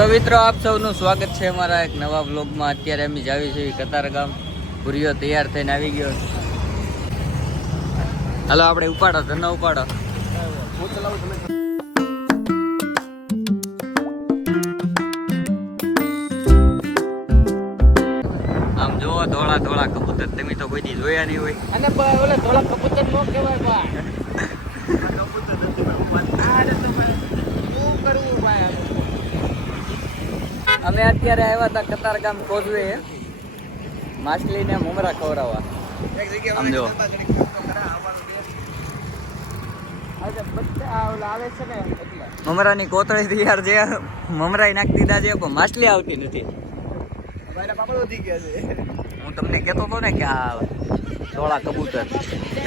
તો મિત્રો આપ સૌનું સ્વાગત છે અમારા એક નવા બ્લોગમાં અત્યારે અમે જાવી છીએ કતારગામ ભૂરીઓ તૈયાર થઈને આવી ગયો. હાલો, આપણે ઉપાડો ધનો ઉપાડો. આમ જોવો ધોળા ધોળા કબૂતર. તમે તો કોઈ દી જોયા નહીં હોય. અને ધોળા કબૂતર નો કહેવાય બા આરે તો ભાઈ શું કરવું ભાઈ અમે અત્યારે આવ્યા હતા કતારગામ કોઝવે. માછલીને મમરા ખવડાવવા. જો. ને મમરાની મમરાઈ દીધા છે પણ માછલી આવતી નથી. હું તમને કહેતો હતો ને કે આ ધોળા કબૂતર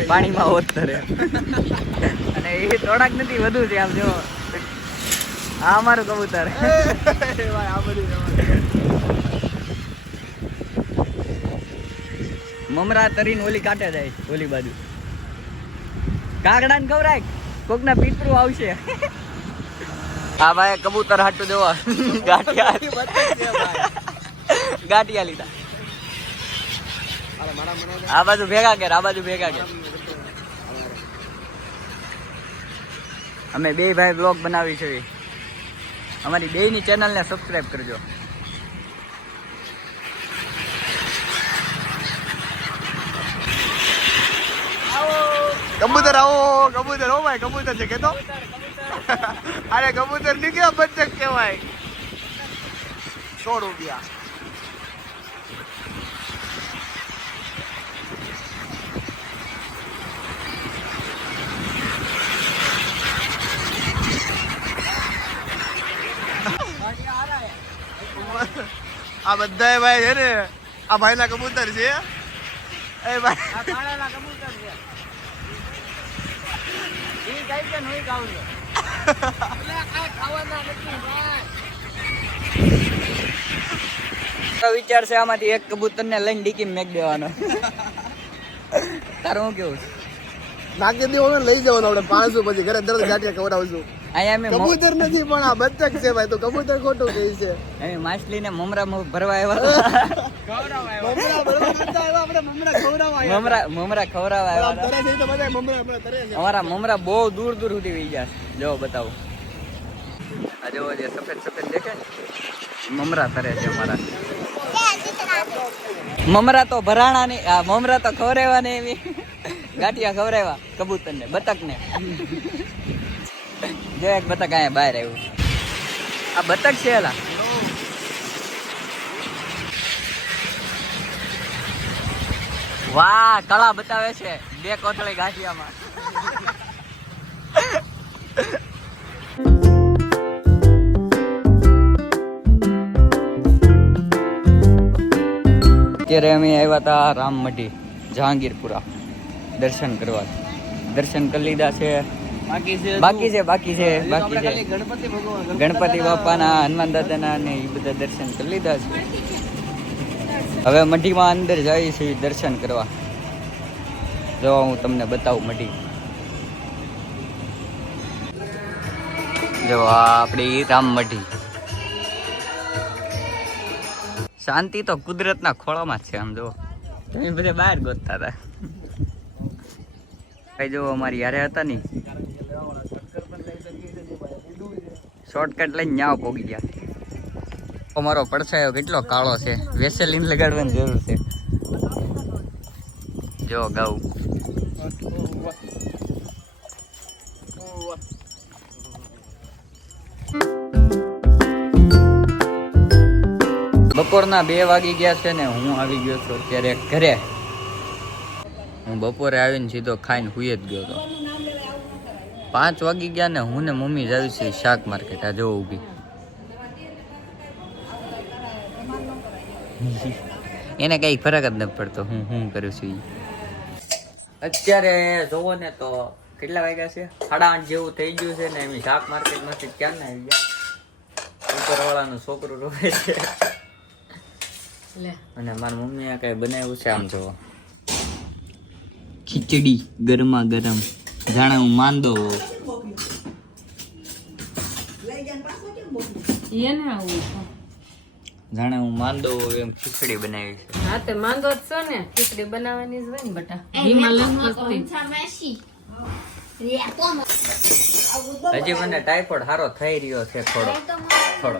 પાણીમાં હોત અને એ થોડાક નથી વધુ છે આમ જો. આ અમારું કબૂતર. ભાઈ આ મમરા તરીને ઓલી કાંટે જાય ઓલી બાજુ. કાગડા ને ખવરાય કોકના પીતરું આવશે. આ ભાઈ કબૂતર હાટું દેવા. ગાંઠિયા ગાંઠિયા લીધા. આ બાજુ ભેગા કર આ બાજુ ભેગા કર. અમે બે ભાઈ બ્લોગ બનાવી છે. અમારી બે ચેનલને સબસ્ક્રાઈબ કરજો. કબૂતર આવો, કબૂતર. હો ભાઈ, કબૂતર છે, કેતો? અરે, કબૂતરની કેવા બચ્ચક કહેવાય? સો રૂપિયા. આ બધા ભાઈ છે ને આ ભાઈ. ના કબૂતર છે. એ ભાઈ. તો વિચાર છે આમાંથી એક કબૂતર ને લઈને ડીકી મેક દેવાનો. તારું શું કેવું? નાખી દેવાનું લઈ જવાનો આપણે પાંચસો પછી ઘરે દરરોજ ગાંઠિયા ખવડાવશું અહીંયા અમે કબૂતર નથી પણ આ બતક છે ભાઈ તો કબૂતર ખોટું કહે છે. અમે માછલીને મમરા ભરવા આવ્યા મમરા કરતા આવ્યા અમારા મમરા બહુ દૂર દૂર સુધી વહી ગયા. જો બતાવો. આ જો જે સફેદ સફેદ દેખાય મમરા તરે છે અમારા. મમરા તો ભરાણા ની આ મમરા તો ખવરાવા ને એવી. ગાંઠિયા ખવરાવા કબૂતર ને બતક ને જો એક બતક અહીંયા બહાર આવ્યું આ બતક છે એલા. વાહ, કળા બતાવે છે. બે કોથળી ગાંઠિયામાં. અત્યારે અમે આવ્યા હતા રામમઢી, જહાંગીરપુરા. દર્શન કરવા. દર્શન કરી લીધા છે. બાકી છે બાકી છે બાકી છે ગણપતિ ભગવાન ગણપતિ બાપાના હનુમાન દાદાના ને એ બધા દર્શન કરી લીધા છે. હવે મઢીમાં અંદર જઈએ છીએ દર્શન કરવા. જો હું તમને બતાવું મઢી. જો આ આપણી રામ મઢી. શાંતિ તો કુદરતના ખોળામાં જ છે આમ જો તમે બધા બહાર ગોતતા હતા. કઈ જો અમારી યારે હતા ને શોર્ટકટ લઈને ન્યા પોગી ગયા. અમારો પડછાયો કેટલો કાળો છે. વેસેલીન લગાડવાની જરૂર છે. જો ગાઉ. બપોરના બે વાગી ગયા છે ને હું આવી ગયો છું અત્યારે ઘરે. હું બપોરે આવીને સીધો ખાઈને હુઈ જ ગયો હતો. પાંચ વાગી ગયા ને હું ને મમ્મી જાવી છે શાક માર્કેટ આ જો ઊભી. એને કઈ ફરક જ નથી પડતો હું હું કરું છું અત્યારે જોવો ને તો કેટલા વાગ્યા છે? સાડા આઠ જેવું થઈ ગયું છે ને એમ શાક માર્કેટમાંથી ક્યાં ને આવી ગયા? ઉપરવાળાનું છોકરું રોવે છે. અને મારી મમ્મીએ કઈ બનાવ્યું છે આમ જોવો. ખીચડી ગરમા ગરમ. જાણે હું માંદો. જાણે હું માંદો એમ ખીચડી બનાવી છે. હા તે માંદો જ છો ને ખીચડી બનાવવાની જ હોય ને બટા. હજી મને ટાઈફોઈડ સારો થઈ રહ્યો છે થોડો થોડો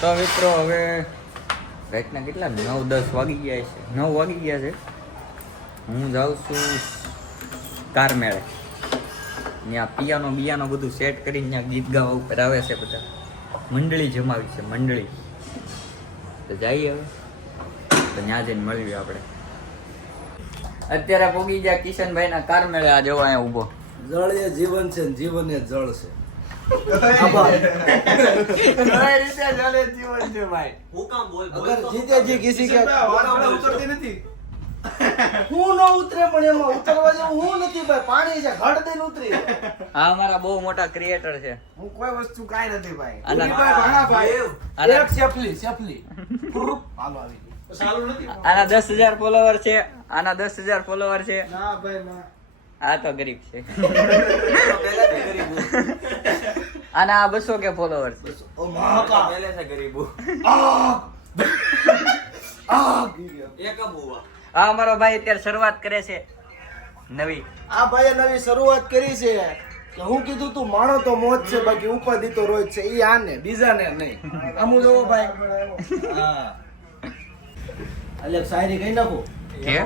તો મિત્રો હવે રાતના કેટલા? નવ દસ વાગી ગયા છે. નવ વાગી ગયા છે. હું જાઉં છું કાર મેળે. ત્યાં પિયાનો બિયાનો બધું સેટ કરીને ત્યાં ગીત ગાવા ઉપર આવે છે બધા. મંડળી જમાવી છે મંડળી. તો જઈએ હવે. તો ત્યાં જઈને મળીએ આપણે. અત્યારે પોગી ગયા કિશનભાઈના કાર મેળે આ જવો અહીંયા ઊભો. જળ એ જીવન છે ને જીવન એ જળ છે. જીતે જી કિસી કે હું ન ઉતરે પણ એમાં ઉતરવા જેવું હું નથી ભાઈ. પાણી છે ઘડ દઈને ઉતરી આ અમારા બહુ મોટા ક્રિએટર છે. હું કોઈ વસ્તુ કાંઈ નથી ભાઈ. અને ભાણાભાઈ. આના- એક સેફલી સેફલી. હાલો આવી આના દસ હજાર ફોલોવર છે આના દસ હજાર ફોલોવર છે. ના ભાઈ ના. આ તો ગરીબ છે. આના આ બસો કે ફોલોવર છે ઓ મહાકા આ અમારો ભાઈ અત્યારે શરૂઆત કરે છે. નવી. આ ભાઈએ નવી શરૂઆત કરી છે કે હું કીધું તું માણો તો મોજ છે બાકી ઉપાધિ તો રોજ છે. ઈ આને બીજાને નહીં. અમુ જોવો ભાઈ. હા. અલે શાયરી કઈ નાખો. કે?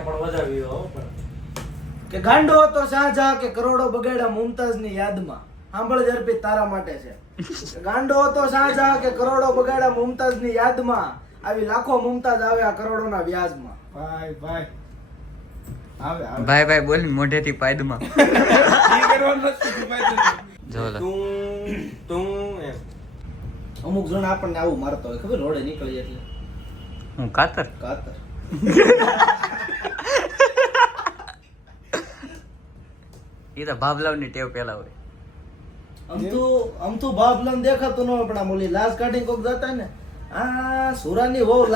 કે ગાંડો હતો શાહજહાં કે કરોડો બગાડ્યા મુમતાઝની યાદમાં. સાંભળ જરપી તારા માટે છે. ગાંડો હતો શાહજહાં કે કરોડો બગાડ્યા મુમતાઝની યાદમાં. આવી લાખો મુમતાઝ આવ્યા કરોડોના વ્યાજમાં. ભાઈ ભાઈ. ભાઈ ભાઈ બોલી મોઢેથી પાયદમાં. અમુક જણ આપણને આવું મારતો હોય ખબર? રોડે નીકળી એટલે. હું કાતર? કાતર. એ તો ભાવલાવની ટેવ પેલા હોય. તો આમ તો લમ દેખાતું ન હોય પણ આમ ઓલી લાશ કાઢીને કોક જતા ને આ સુરાની વહુ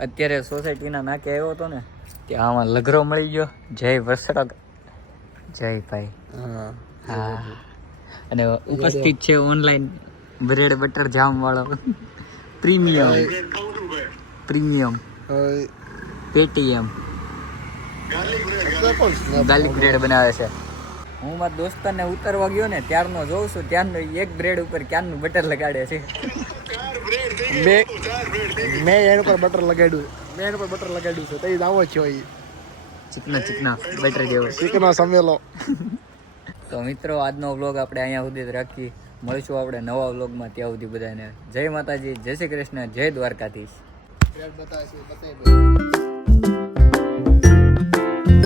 અત્યારે સોસાયટીના નાકે આવ્યો હતો ને ત્યાં આમાં લઘરો મળી ગયો. જય વસડક જય ભાઈ. હા. અને ઉપસ્થિત છે ઓનલાઈન બ્રેડ બટર જામ વાળો premium. Premium Paytm. Garlic bread બનાવે છે. હું મારા દોસ્તને ઉતરવા ગયો ને ત્યારનો જોઉં છું ત્યારનો એક બ્રેડ ઉપર ક્યારનું બટર લગાડે છે? મેં મેં એના ઉપર બટર લગાડ્યું મેં એના ઉપર બટર લગાડ્યું છે તઈ આવો છો એ ચીકના ચીકના બટર જેવો. ચીકનો સમેલો. તો મિત્રો આજનો વ્લોગ આપણે અહીંયા સુધી રાખી મળીશું આપણે નવા વ્લોગમાં ત્યાં સુધી બધાને. જય માતાજી જય શ્રી કૃષ્ણ જય દ્વારકાધીશ. બતાવે છે બતાવી